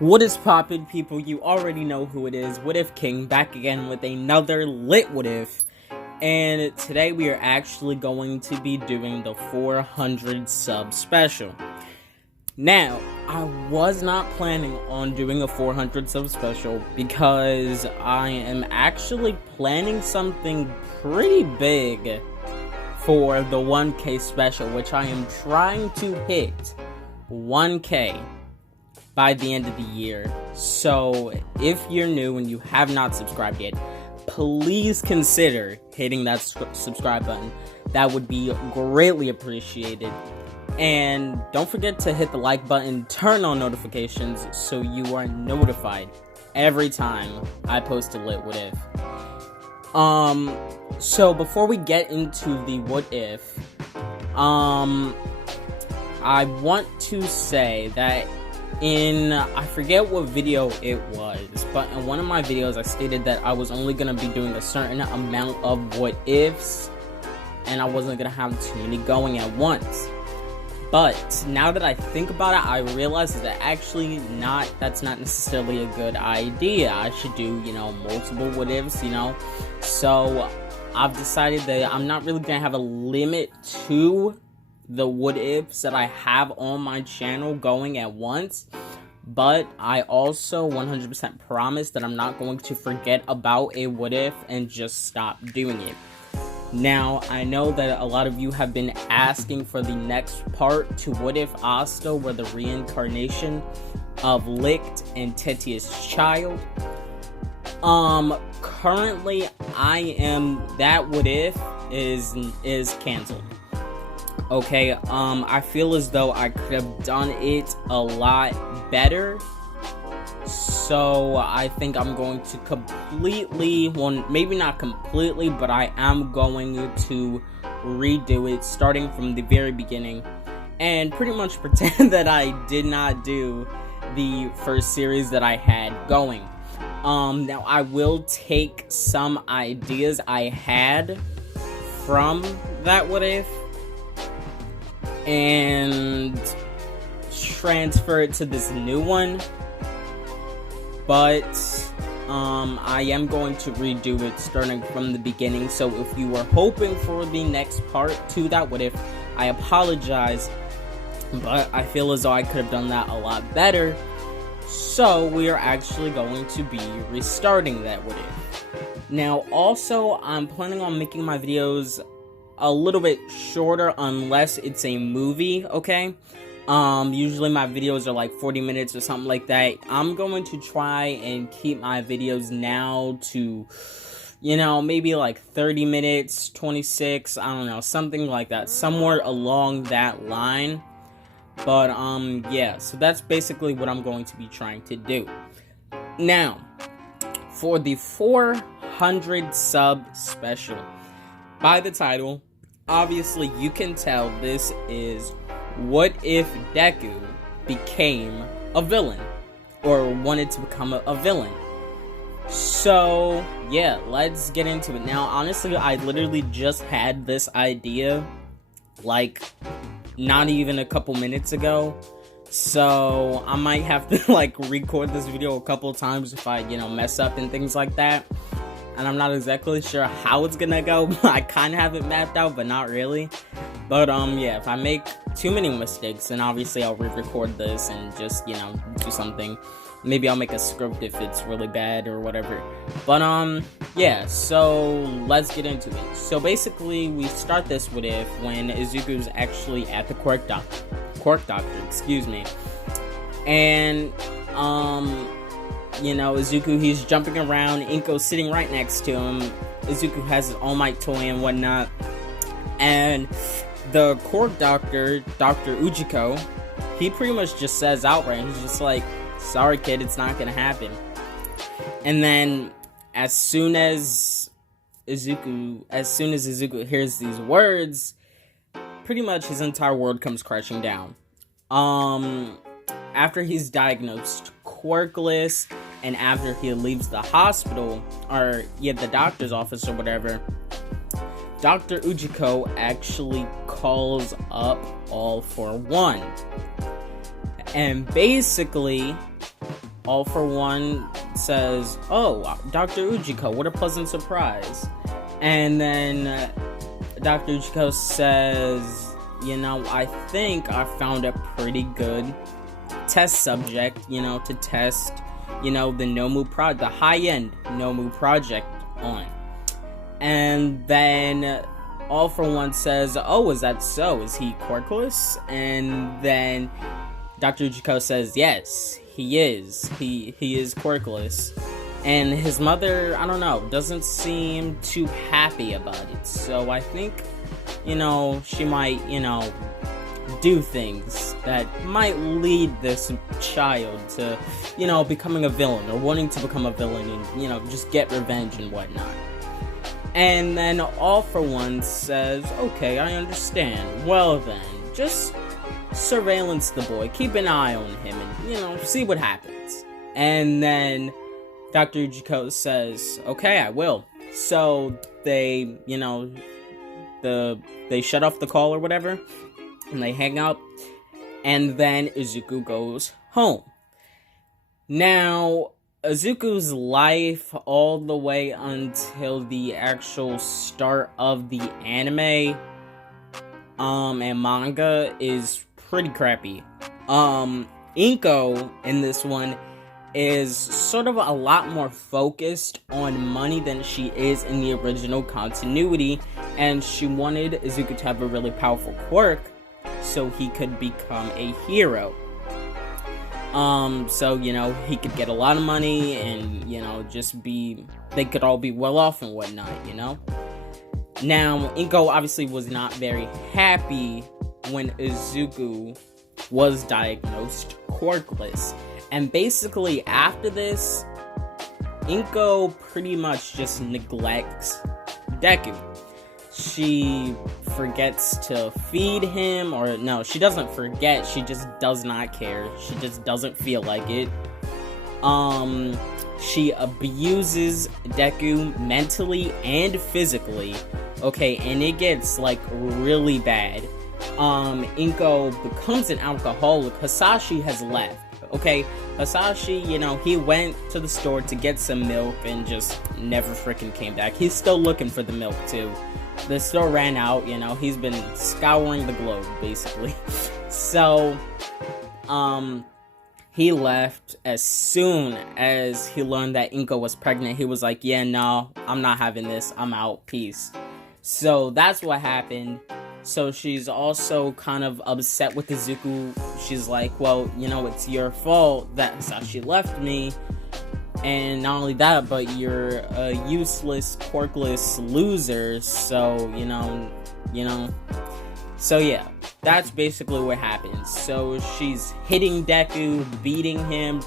What is poppin', people? You already know who it is. What If King back again with another lit What If. And today we are actually going to be doing the 400 sub special. Now, I was not planning on doing a 400 sub special because I am actually planning something pretty big for the 1K special, which I am trying to hit 1K by the end of the year. So if you're new and you have not subscribed yet, please consider hitting that subscribe button. That would be greatly appreciated. And don't forget to hit the like button, turn on notifications so you are notified every time I post a lit What If. So before we get into the What If, I want to say that I forget what video it was, but in one of my videos I stated that I was only going to be doing a certain amount of what ifs, and I wasn't going to have too many going at once. But now that I think about it, I realize that that's not necessarily a good idea. I should do, multiple what ifs, So I've decided that I'm not really going to have a limit to the what ifs that I have on my channel going at once, but I also 100% promise that I'm not going to forget about a what if and just stop doing it. Now, I know that a lot of you have been asking for the next part to What If Asta were the reincarnation of Licht and Tetia's child. Currently that what if is canceled. Okay, I feel as though I could have done it a lot better. So I think I'm going to completely, well, maybe not completely, but I am going to redo it starting from the very beginning and pretty much pretend that I did not do the first series that I had going. Now I will take some ideas I had from that what if and transfer it to this new one, but I am going to redo it starting from the beginning. So if you were hoping for the next part to that what if, I apologize, but I feel as though I could have done that a lot better. So we are actually going to be restarting that what if. Now also, I'm planning on making my videos a little bit shorter unless it's a movie, okay? Usually my videos are like 40 minutes or something like that. I'm going to try and keep my videos now to, maybe like 30 minutes, 26, I don't know, something like that, somewhere along that line. But, yeah, so that's basically what I'm going to be trying to do. Now, for the 400 sub special, by the title, obviously you can tell this is what if Deku became a villain, or wanted to become a villain. So, yeah, let's get into it. Now, honestly, I literally just had this idea, like, not even a couple minutes ago. So, I might have to, record this video a couple times if I, mess up and things like that. And I'm not exactly sure how it's gonna go. I kind of have it mapped out, but not really. But, yeah, if I make too many mistakes, then obviously I'll re-record this and just, do something. Maybe I'll make a script if it's really bad or whatever. But, yeah, so let's get into it. So basically, we start this what if when Izuku's actually at the Quirk Doctor, excuse me. And, Izuku, he's jumping around, Inko's sitting right next to him. Izuku has his All Might toy and whatnot. And the Quirk Doctor, Dr. Ujiko, he pretty much just says outright, he's just like, sorry kid, it's not gonna happen. And then, as soon as Izuku hears these words, pretty much his entire world comes crashing down. After he's diagnosed quirkless, and after he leaves the hospital, or the doctor's office or whatever, Dr. Ujiko actually calls up All for One. And basically, All for One says, "Oh, Dr. Ujiko, what a pleasant surprise." And then Dr. Ujiko says, "I think I found a pretty good test subject, to test, the the high-end Nomu project on." And then All for One says, "Oh, is that so? Is he quirkless?" And then Dr. Ujiko says, "Yes, he is. He is quirkless." And his mother, I don't know, doesn't seem too happy about it. So I think, she might, do things that might lead this child to, becoming a villain or wanting to become a villain and, just get revenge and whatnot. And then All for One says, "Okay, I understand. Well then, just surveillance the boy, keep an eye on him and, see what happens." And then Dr. Ujiko says, "Okay, I will." So they, they shut off the call or whatever, and they hang up, and then Izuku goes home. Now, Izuku's life all the way until the actual start of the anime and manga is pretty crappy. Inko in this one is sort of a lot more focused on money than she is in the original continuity, and she wanted Izuku to have a really powerful quirk so he could become a hero. So, he could get a lot of money and, they could all be well off and whatnot, Now, Inko obviously was not very happy when Izuku was diagnosed quirkless. And basically, after this, Inko pretty much just neglects Deku. She forgets to feed him, or no, she doesn't forget, she just does not care. She just doesn't feel like it. She abuses Deku mentally and physically, okay, and it gets, really bad. Inko becomes an alcoholic. Hasashi has left, okay? Hasashi, he went to the store to get some milk and just never freaking came back. He's still looking for the milk, too. The store ran out, he's been scouring the globe, basically. So, he left as soon as he learned that Inko was pregnant. He was like, "Yeah, no, I'm not having this. I'm out. Peace." So, that's what happened. So, she's also kind of upset with Izuku. She's like, "Well, it's your fault that Hasashi left me. And not only that, but you're a useless, quirkless loser, so, So, yeah, that's basically what happens. So, she's hitting Deku, beating him,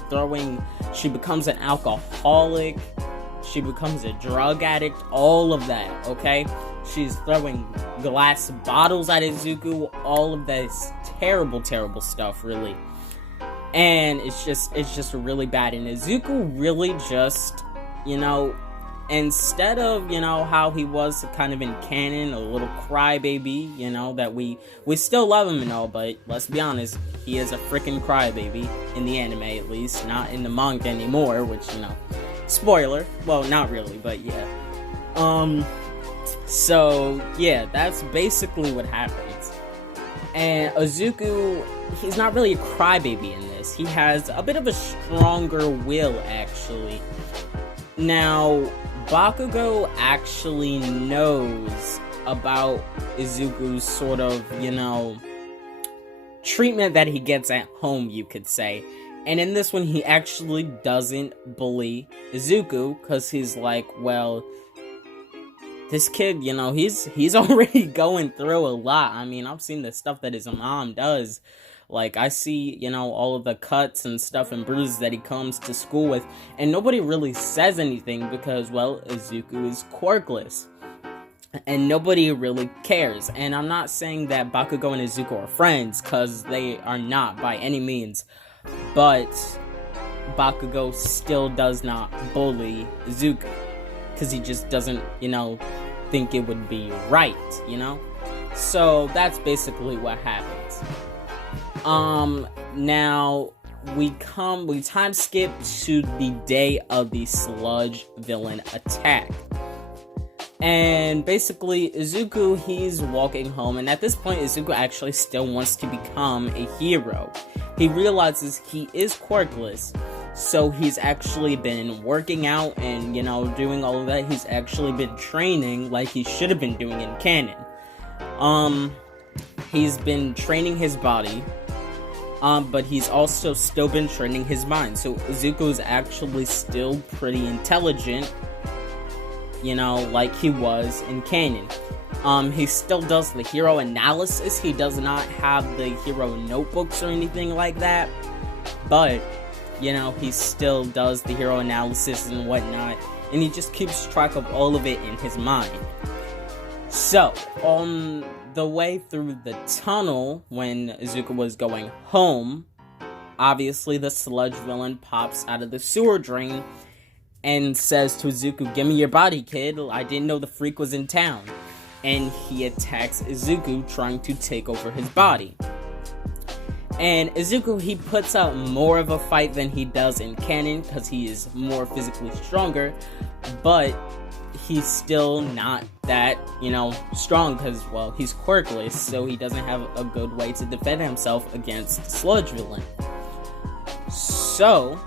she becomes an alcoholic, she becomes a drug addict, all of that, okay? She's throwing glass bottles at Izuku, all of this terrible, terrible stuff, really. And it's just really bad. And Izuku really just, instead of, how he was kind of in canon, a little crybaby, that we still love him and all, but let's be honest, he is a freaking crybaby, in the anime at least, not in the manga anymore, which, spoiler, well, not really, but yeah. So, yeah, that's basically what happens. And Izuku, he's not really a crybaby in this. He has a bit of a stronger will, actually. Now, Bakugo actually knows about Izuku's sort of, treatment that he gets at home, you could say. And in this one, he actually doesn't bully Izuku, because he's like, well, this kid, he's already going through a lot. I mean, I've seen the stuff that his mom does. I see, all of the cuts and stuff and bruises that he comes to school with. And nobody really says anything because, well, Izuku is quirkless. And nobody really cares. And I'm not saying that Bakugo and Izuku are friends, because they are not by any means. But Bakugo still does not bully Izuku, because he just doesn't, think it would be right, So that's basically what happens. Now, we time skip to the day of the sludge villain attack. And basically, Izuku, he's walking home, and at this point, Izuku actually still wants to become a hero. He realizes he is quirkless, so he's actually been working out and, doing all of that. He's actually been training like he should have been doing in canon. He's been training his body, but he's also still been training his mind. So Izuku is actually still pretty intelligent, like he was in canon. He still does the hero analysis. He does not have the hero notebooks or anything like that, but he still does the hero analysis and whatnot, and he just keeps track of all of it in his mind. So, on the way through the tunnel, when Izuku was going home, obviously the sludge villain pops out of the sewer drain and says to Izuku, "Give me your body, kid. I didn't know the freak was in town." And he attacks Izuku, trying to take over his body. And Izuku, he puts up more of a fight than he does in canon, because he is more physically stronger, but he's still not that, strong, because, well, he's quirkless, so he doesn't have a good way to defend himself against the sludge villain. So,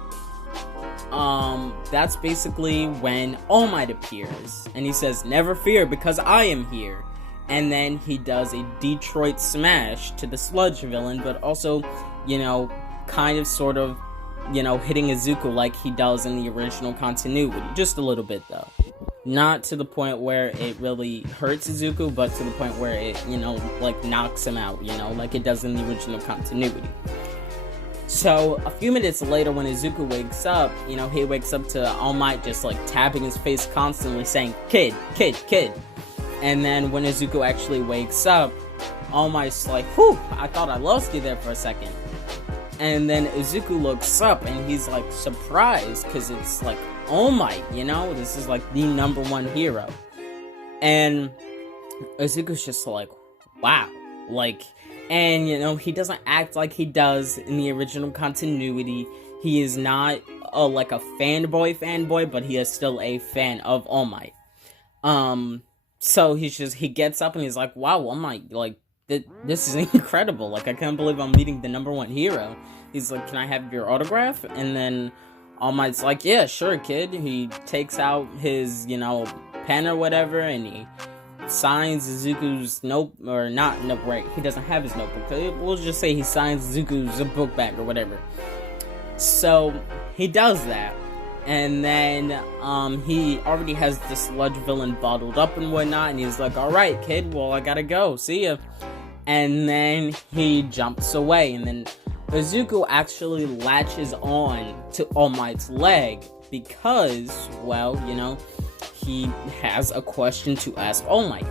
that's basically when All Might appears, and he says, "Never fear, because I am here." And then he does a Detroit smash to the sludge villain, but also, kind of sort of, hitting Izuku like he does in the original continuity. Just a little bit, though. Not to the point where it really hurts Izuku, but to the point where it, knocks him out, like it does in the original continuity. So, a few minutes later, when Izuku wakes up, he wakes up to All Might just, tapping his face constantly, saying, "Kid, kid, kid." And then when Izuku actually wakes up, All Might's like, "Whew, I thought I lost you there for a second." And then Izuku looks up, and he's, surprised, because it's, All Might, This is, the #1 hero. And Izuku's just like, wow. And, he doesn't act like he does in the original continuity. He is not, a fanboy, but he is still a fan of All Might. So he gets up and he's like, "Wow, All Might, this is incredible. I can't believe I'm meeting the #1 hero." He's like, "Can I have your autograph?" And then All Might's like, "Yeah, sure, kid." He takes out his, pen or whatever, and he signs Izuku's he doesn't have his notebook. We'll just say he signs Izuku's book back or whatever. So, he does that. And then, he already has the sludge villain bottled up and whatnot, and he's like, "Alright, kid, well, I gotta go, see ya." And then he jumps away, and then Izuku actually latches on to All Might's leg, because, well, he has a question to ask All Might.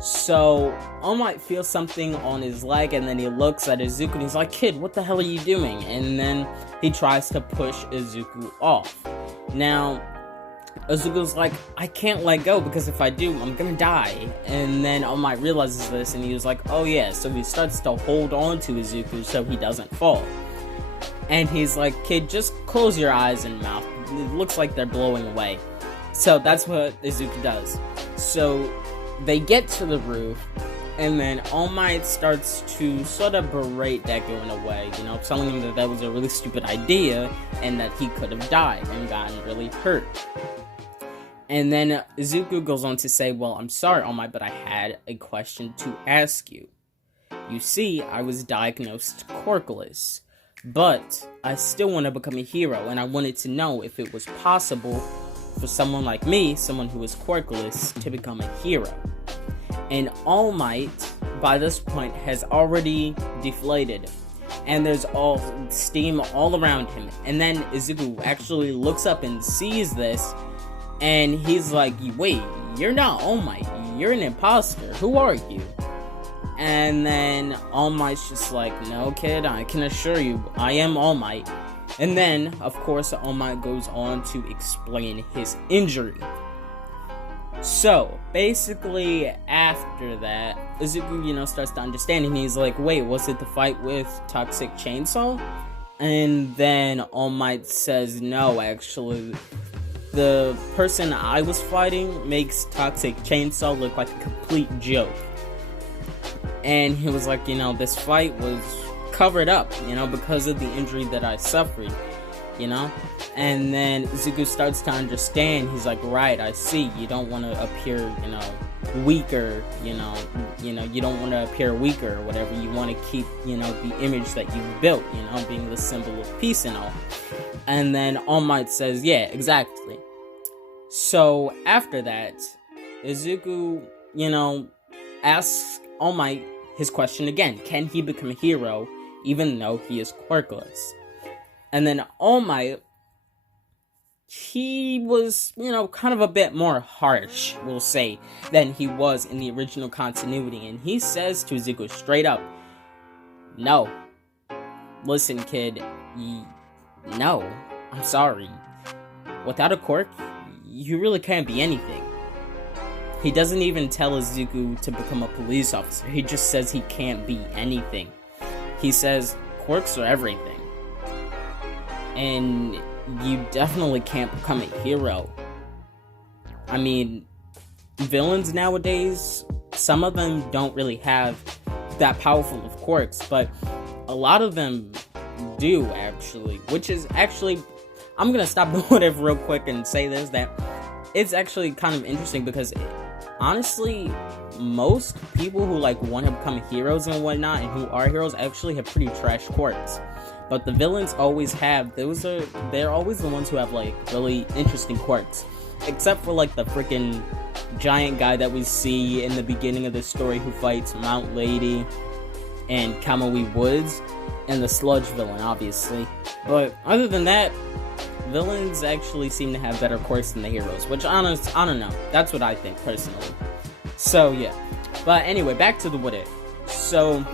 So, All Might feels something on his leg, and then he looks at Izuku, and he's like, "Kid, what the hell are you doing?" And then he tries to push Izuku off. Now, Izuku's like, "I can't let go, because if I do, I'm gonna die." And then All Might realizes this, and he was like, "Oh yeah," so he starts to hold on to Izuku so he doesn't fall. And he's like, "Kid, just close your eyes and mouth. It looks like they're blowing away." So that's what Izuku does. So they get to the roof, and then All Might starts to sort of berate Deku in a way, telling him that was a really stupid idea, and that he could have died and gotten really hurt. And then Izuku goes on to say, "Well, I'm sorry, All Might, but I had a question to ask you. You see, I was diagnosed quirkless, but I still want to become a hero, and I wanted to know if it was possible for someone like me, someone who is quirkless, to become a hero." And All Might, by this point, has already deflated, and there's all steam all around him. And then Izuku actually looks up and sees this, and he's like, "Wait, you're not All Might, you're an imposter. Who are you?" And then All Might's just like, "No, kid, I can assure you, I am All Might." And then, of course, All Might goes on to explain his injury. So, basically, after that, Izuku, starts to understand, and he's like, "Wait, was it the fight with Toxic Chainsaw?" And then All Might says, no, actually, the person I was fighting makes Toxic Chainsaw look like a complete joke. And he was like, this fight was covered up, because of the injury that I suffered, And then Izuku starts to understand. He's like, right, I see. You don't want to appear, weaker, you don't want to appear weaker or whatever. You want to keep, the image that you've built, being the symbol of peace and all. And then All Might says, yeah, exactly. So after that, Izuku, asks All Might his question again. Can he become a hero even though he is quirkless? And then All Might, he was, kind of a bit more harsh, we'll say, than he was in the original continuity. And he says to Izuku straight up, no. Listen, kid, no. I'm sorry. Without a quirk, you really can't be anything. He doesn't even tell Izuku to become a police officer. He just says he can't be anything. He says quirks are everything. And you definitely can't become a hero. I mean, villains nowadays, some of them don't really have that powerful of quirks, but a lot of them do, actually. Which is actually, I'm gonna stop the whatever real quick and say this, that it's actually kind of interesting because honestly, most people who want to become heroes and whatnot, and who are heroes, actually have pretty trash quirks. But the villains always have, they're always the ones who have really interesting quirks. Except for the freaking giant guy that we see in the beginning of the story who fights Mount Lady and Kamui Woods, and the sludge villain, obviously. But other than that, villains actually seem to have better quirks than the heroes, which I don't know. That's what I think, personally. So, yeah. But anyway, back to the what if. So,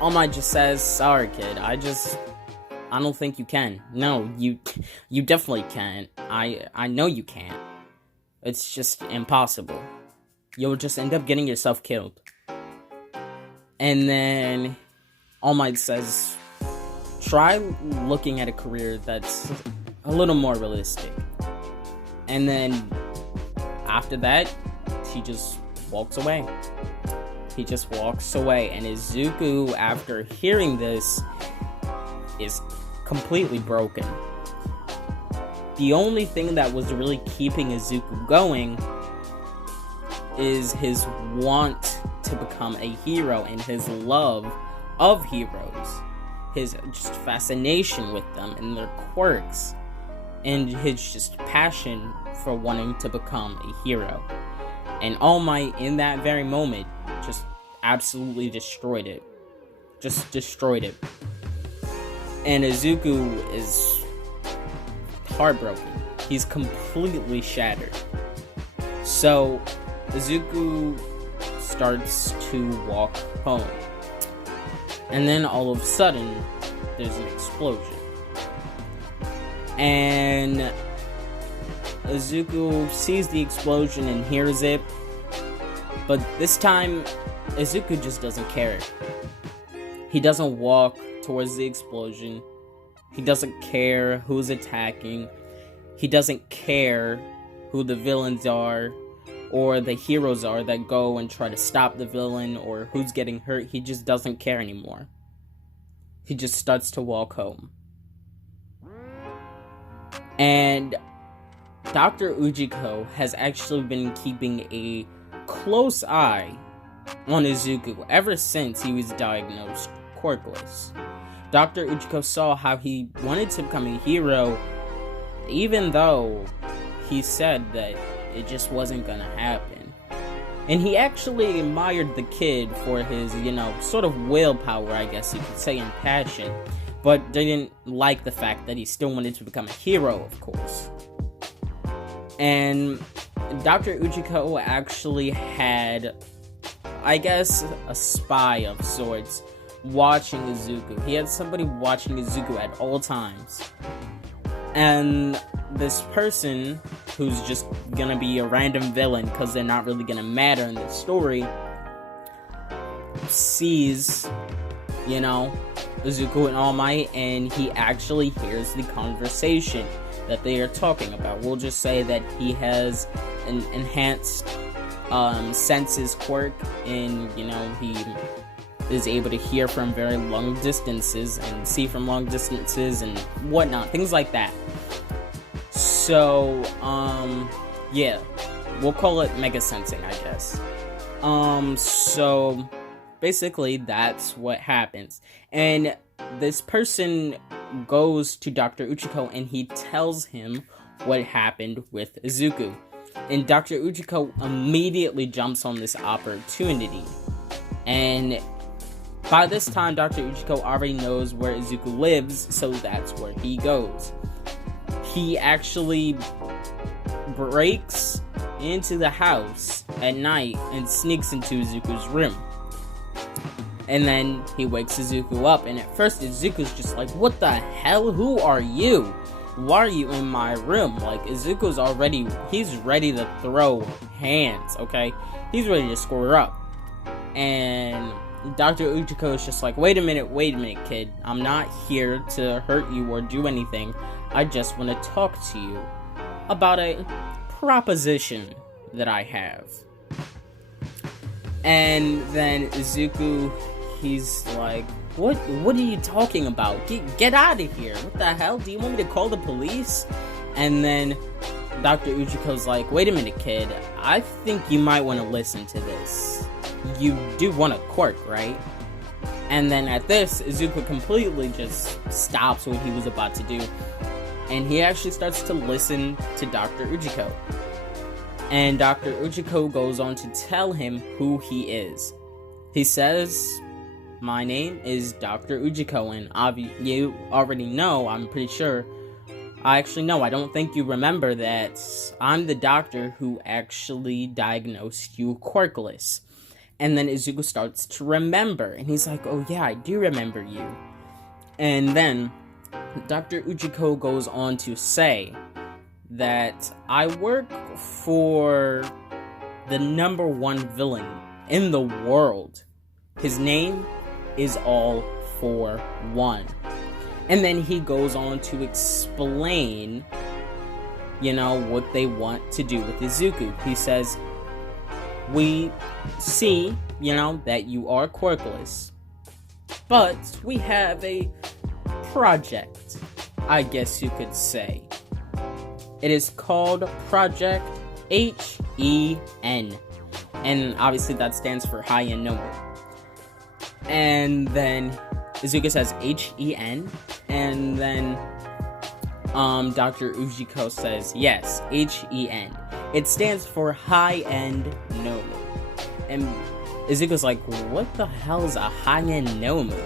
All Might just says, sorry, kid, I don't think you can. No, you definitely can't. I know you can't. It's just impossible. You'll just end up getting yourself killed. And then All Might says, try looking at a career that's a little more realistic. And then after that, he just walks away. He just walks away, and Izuku, after hearing this, is completely broken. The only thing that was really keeping Izuku going is his want to become a hero and his love of heroes. His just fascination with them and their quirks, and his just passion for wanting to become a hero. And All Might, in that very moment, just absolutely destroyed it. Just destroyed it. And Izuku is heartbroken. He's completely shattered. So, Izuku starts to walk home. And then all of a sudden, there's an explosion. And Izuku sees the explosion and hears it. But this time, Izuku just doesn't care. He doesn't walk towards the explosion. He doesn't care who's attacking. He doesn't care who the villains are or the heroes are that go and try to stop the villain or who's getting hurt. He just doesn't care anymore. He just starts to walk home. And Dr. Ujiko has actually been keeping a close eye on Izuku ever since he was diagnosed quirkless. Dr. Ujiko saw how he wanted to become a hero, even though he said that it just wasn't gonna happen. And he actually admired the kid for his, sort of willpower, I guess you could say, and passion, but didn't like the fact that he still wanted to become a hero, of course. And Dr. Ujiko actually had, I guess, a spy of sorts watching Izuku. He had somebody watching Izuku at all times. And this person, who's just gonna be a random villain because they're not really gonna matter in the story, sees, Izuku and All Might, and he actually hears the conversation that they are talking about. We'll just say that he has an enhanced senses quirk, and he is able to hear from very long distances and see from long distances and whatnot, things like that. So yeah, we'll call it mega sensing, I guess. So basically that's what happens, and this person goes to Dr. Uchiko and he tells him what happened with Izuku. And Dr. Uchiko immediately jumps on this opportunity. And by this time, Dr. Uchiko already knows where Izuku lives, so that's where he goes. He actually breaks into the house at night and sneaks into Izuku's room. And then he wakes Izuku up, and at first Izuku's just like, what the hell? Who are you? Why are you in my room? Like, Izuku's he's ready to throw hands, okay? He's ready to square up. And Dr. Uchiko is just like, wait a minute, kid. I'm not here to hurt you or do anything. I just want to talk to you about a proposition that I have. And then Izuku, he's like, what are you talking about? Get out of here. What the hell? Do you want me to call the police? And then Dr. Uchiko's like, wait a minute, kid. I think you might want to listen to this. You do want a quirk, right? And then at this, Izuku completely just stops what he was about to do. And he actually starts to listen to Dr. Uchiko. And Dr. Uchiko goes on to tell him who he is. He says, my name is Dr. Uchiko, and you already know, I'm pretty sure. I don't think you remember that I'm the doctor who actually diagnosed you quirkless. And then Izuku starts to remember, and he's like, oh yeah, I do remember you. And then Dr. Uchiko goes on to say that I work for the #1 villain in the world. His name is All for One. And then he goes on to explain, what they want to do with Izuku. He says, we see, that you are quirkless, but we have a project, I guess you could say. It is called Project HEN, and obviously that stands for High-End Noble. And then Izuku says HEN, and then Dr. Uchiko says, yes, HEN. It stands for High-End Noble. And Izuku's like, what the hell is a High-End Noble?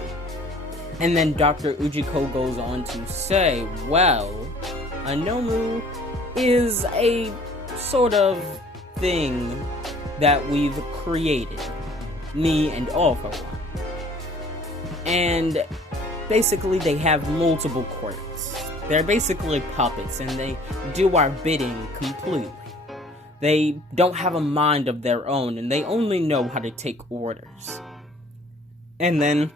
And then Dr. Uchiko goes on to say, well, a Nomu is a sort of thing that we've created, me and All for One. And basically they have multiple quirks. They're basically puppets, and they do our bidding completely. They don't have a mind of their own, and they only know how to take orders. And then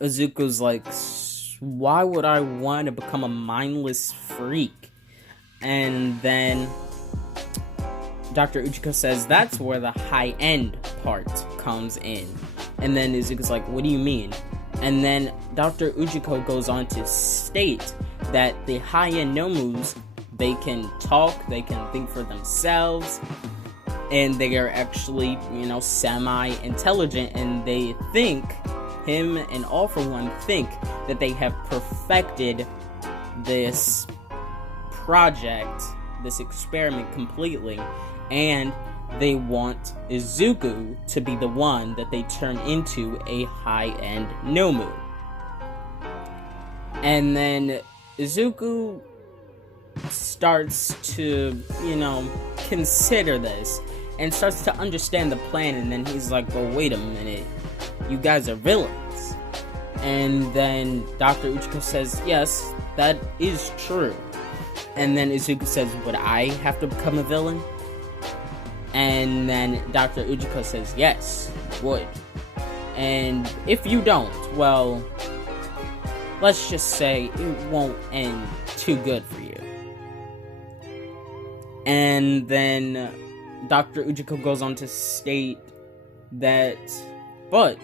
Izuku's like, why would I want to become a mindless freak? And then Dr. Uchiko says that's where the high-end part comes in. And then Izuku's like, what do you mean? And then Dr. Uchiko goes on to state that the high-end Nomus, they can talk, they can think for themselves, and they are actually, semi-intelligent, and they think, him and All for One think that they have perfected this project, this experiment completely, and they want Izuku to be the one that they turn into a high-end Nomu. And then Izuku starts to, consider this and starts to understand the plan, and then he's like, well, wait a minute, you guys are villains. And then Dr. Uchiko says, yes, that is true. And then Izuku says, would I have to become a villain? And then Dr. Uchiko says, yes, you would. And if you don't, well, let's just say it won't end too good for you. And then Dr. Ujiko goes on to state that, but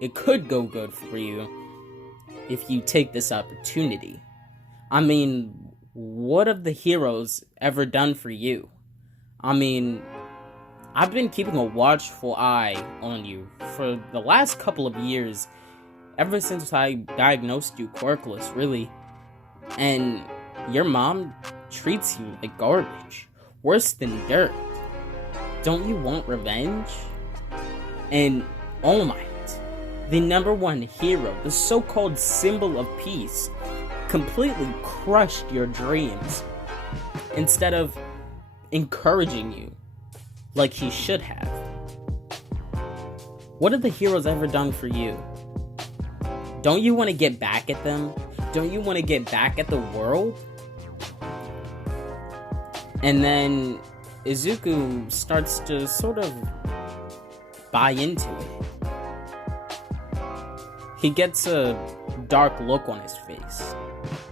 it could go good for you if you take this opportunity. I mean, what have the heroes ever done for you? I mean, I've been keeping a watchful eye on you for the last couple of years, ever since I diagnosed you quirkless, really. And your mom treats you like garbage, worse than dirt. Don't you want revenge? And All Might, the #1 hero, the so-called symbol of peace, completely crushed your dreams instead of encouraging you like he should have. What have the heroes ever done for you? Don't you want to get back at them? Don't you want to get back at the world? And then Izuku starts to sort of buy into it. He gets a dark look on his face,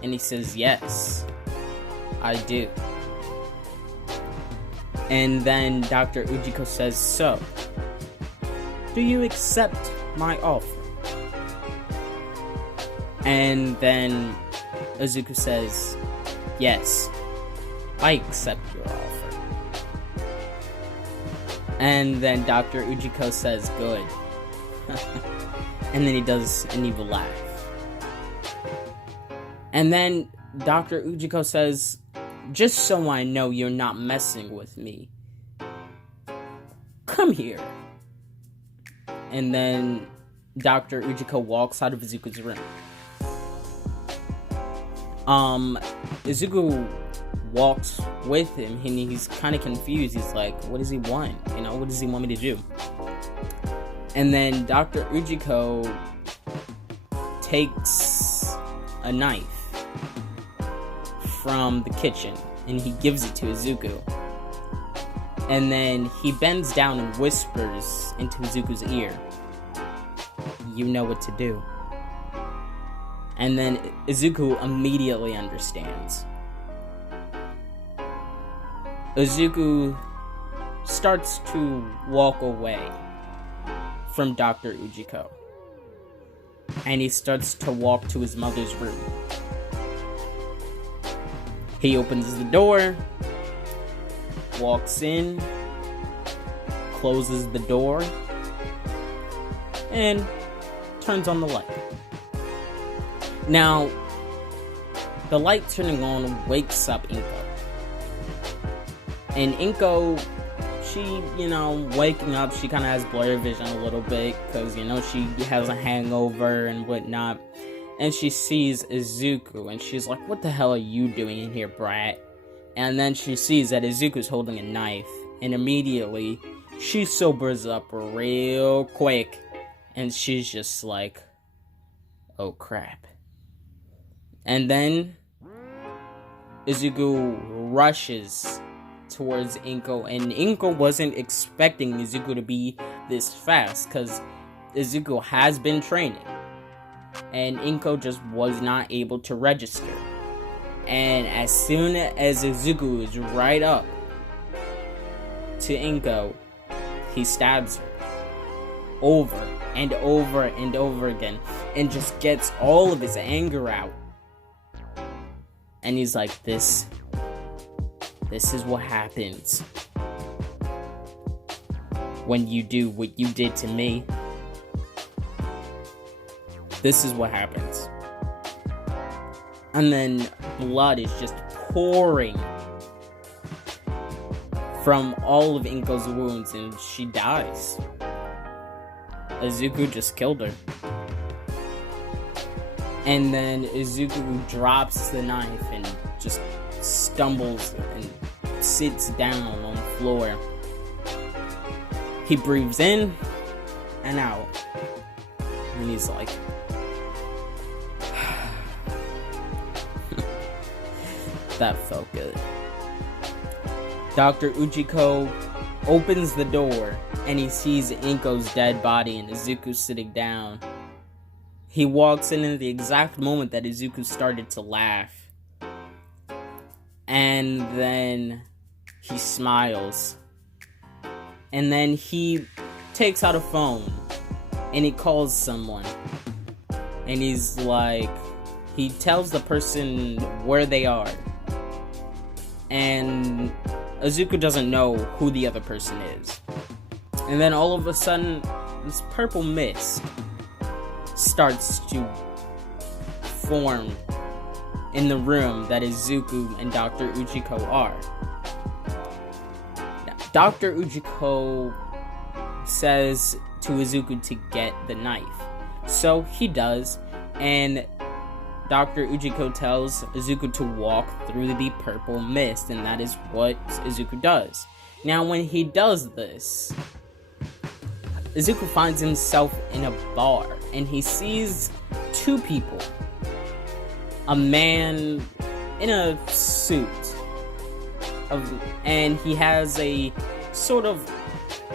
and he says, yes, I do. And then Dr. Ujiko says, so, do you accept my offer? And then Izuku says, yes, I accept your offer. And then Dr. Ujiko says, good. And then he does an evil laugh. And then Dr. Ujiko says, just so I know you're not messing with me, come here. And then Dr. Ujiko walks out of Izuku's room. Izuku walks with him, and he's kind of confused. He's like, what does he want? You know, what does he want me to do? And then Dr. Ujiko takes a knife from the kitchen, and he gives it to Izuku. And then he bends down and whispers into Izuku's ear, you know what to do. And then Izuku immediately understands. Izuku starts to walk away from Dr. Ujiko, and he starts to walk to his mother's room. He opens the door, walks in, closes the door, and turns on the light. Now, the light turning on wakes up Inko. And Inko, she, waking up, she kind of has blurry vision a little bit, because, she has a hangover and whatnot. And she sees Izuku, and she's like, what the hell are you doing in here, brat? And then she sees that Izuku's holding a knife, and immediately, she sobers up real quick, and she's just like, oh crap. And then, Izuku rushes towards Inko, and Inko wasn't expecting Izuku to be this fast, because Izuku has been training, and Inko just was not able to register. And as soon as Izuku is right up to Inko, he stabs her over and over and over again, and just gets all of his anger out. And he's like, this is what happens when you do what you did to me. This is what happens. And then blood is just pouring from all of Inko's wounds, and she dies. Izuku just killed her. And then Izuku drops the knife and just stumbles and sits down on the floor. He breathes in and out. And he's like, that felt good. Dr. Ujiko opens the door, and he sees Inko's dead body and Izuku sitting down. he walks in the exact moment that Izuku started to laugh. And then he smiles. And then he takes out a phone and he calls someone. And he's like, he tells the person where they are. And Izuku doesn't know who the other person is. And then all of a sudden, this purple mist starts to form in the room that Izuku and Dr. Ujiko are. Now, Dr. Ujiko says to Izuku to get the knife. So he does, and Dr. Ujiko tells Izuku to walk through the purple mist, and that is what Izuku does. Now, when he does this, Izuku finds himself in a bar, and he sees two people. A man in a suit, and he has a sort of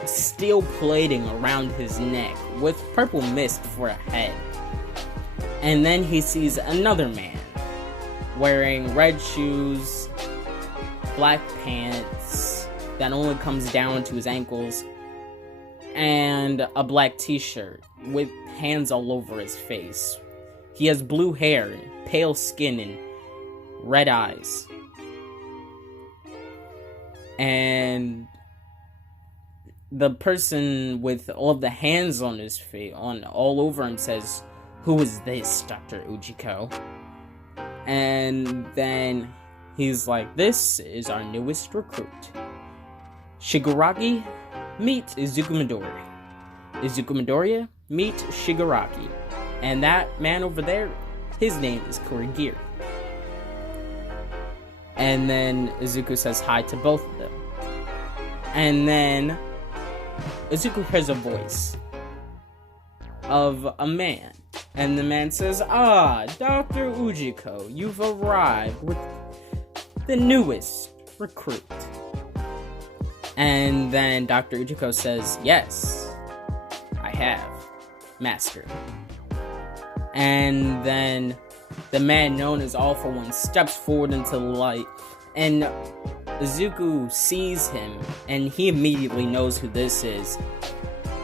steel plating around his neck with purple mist for a head. And then he sees another man wearing red shoes, black pants that only comes down to his ankles, and a black t-shirt with hands all over his face. He has blue hair, pale skin, and red eyes. And the person with all of the hands on his face, all over him, says, "Who is this, Dr. Ujiko?" And then he's like, "This is our newest recruit. Shigaraki, meet Izuku Midoriya. Izuku Midoriya, meet Shigaraki. And that man over there, his name is Kurigiri." And then Izuku says hi to both of them. And then Izuku hears a voice of a man. And the man says, "Ah, Dr. Ujiko, you've arrived with the newest recruit." And then Dr. Ujiko says, "Yes, I have, Master." And then the man known as All For One steps forward into the light, and Izuku sees him, and he immediately knows who this is.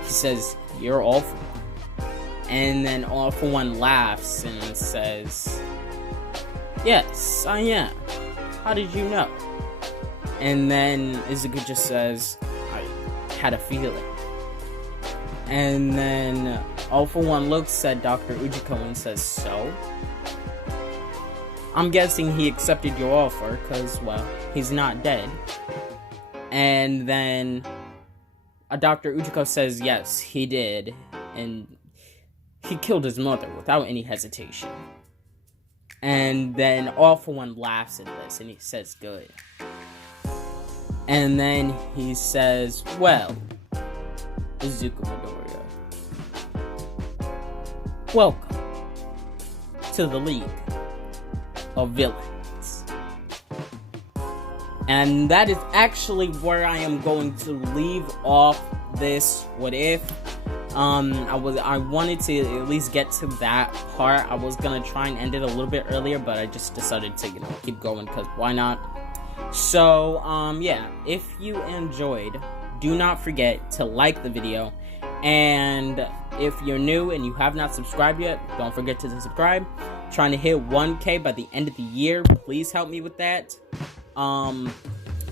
He says, "You're All For One." And then All For One laughs and says, "Yes, I am. How did you know?" And then Izuku just says, "I had a feeling." And then All For One looks at Dr. Ujiko and says, "So?" I'm guessing he accepted your offer, because, well, he's not dead. And then Dr. Ujiko says, "Yes, he did. And he killed his mother without any hesitation." And then All For One laughs at this, and he says, "Good." And then he says, "Well, Izuku Midoriya, welcome to the League of Villains." And that is actually where I am going to leave off this What If. I wanted to at least get to that part. I was gonna try and end it a little bit earlier, but I just decided to, keep going, because why not? So, yeah, if you enjoyed, do not forget to like the video, and if you're new and you have not subscribed yet, don't forget to subscribe. Trying to hit 1K by the end of the year. Please help me with that.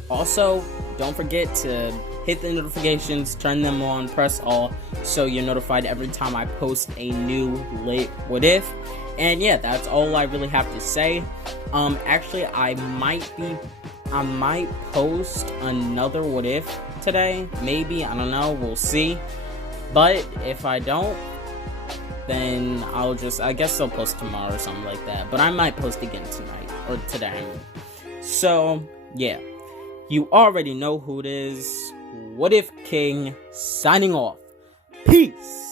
Also, don't forget to hit the notifications, turn them on, press all, so you're notified every time I post a new lit What If. And yeah, that's all I really have to say. Actually, I might post another What If today. Maybe, I don't know, we'll see. But if I don't, then I guess I'll post tomorrow or something like that. But I might post again tonight, or today. So, yeah. You already know who it is. What If King, signing off. Peace!